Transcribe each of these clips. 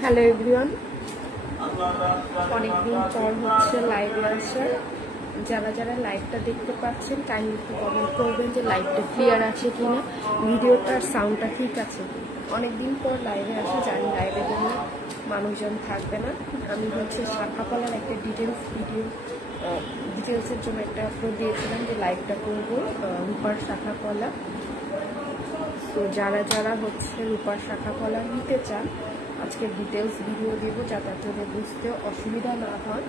Hello everyone, অনেকদিন পর হচ্ছে লাইভে আসার। যারা যারা লাইভটা দেখতে পাচ্ছেন কাইন্ডলি একটু কমেন্ট করবেন যে লাইভটা ক্লিয়ার আছে কিনা, ভিডিওটার সাউন্ডটা ঠিক আছে। অনেকদিন পর লাইভে আসা, জানি লাইভে জন্য মানুষজন থাকবে না। আমি হচ্ছে শাখাপালার একটা ডিটেলসের জন্য একটা আপলোড দিয়েছিলাম যে লাইভটা করবো রূপার শাখাপালা। তো যারা যারা হচ্ছে রূপার শাখাপালা নিতে চান আজকে ডিটেলস ভিডিও দেব, যাতে করে বুঝতে অসুবিধা না হয়।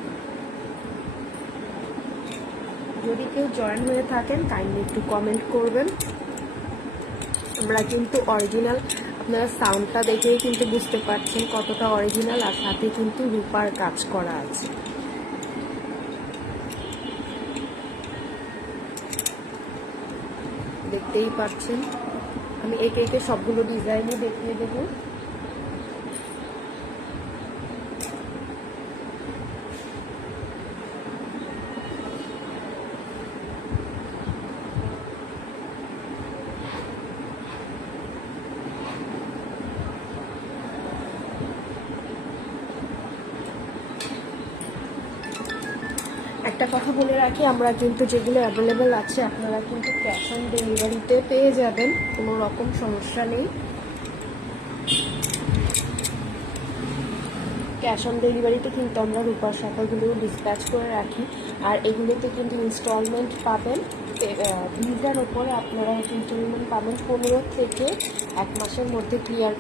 যদি কেউ জয়েন হয়ে থাকেন কাইন্ডলি একটু কমেন্ট করবেন। আমরা কিন্তু অরিজিনাল, আপনারা সাউন্ডটা দেখেই কিন্তু বুঝতে পারছেন কতটা অরিজিনাল, আর সাথে কিন্তু রূপার কাজ করা আছে। দেখতেই পাচ্ছেন, আমি একে একে সবগুলো ডিজাইনই দেখিয়ে দেবো। একটা কথা বলে রাখি, আমরা কিন্তু যেগুলো অ্যাভেলেবেল আছে আপনারা কিন্তু ক্যাশ অন ডেলিভারিতে পেয়ে যাবেন, কোনো রকম সমস্যা নেই। ক্যাশ অন ডেলিভারিতে কিন্তু আমরা রূপার শাখাগুলো ডিসপ্যাচ করে রাখি, আর এগুলোতে কিন্তু ইনস্টলমেন্ট পাবেন। ভিসার ওপরে আপনারা ইনস্টলমেন্ট পাবেন 15 থেকে 1 মাসের মধ্যে ক্লিয়ার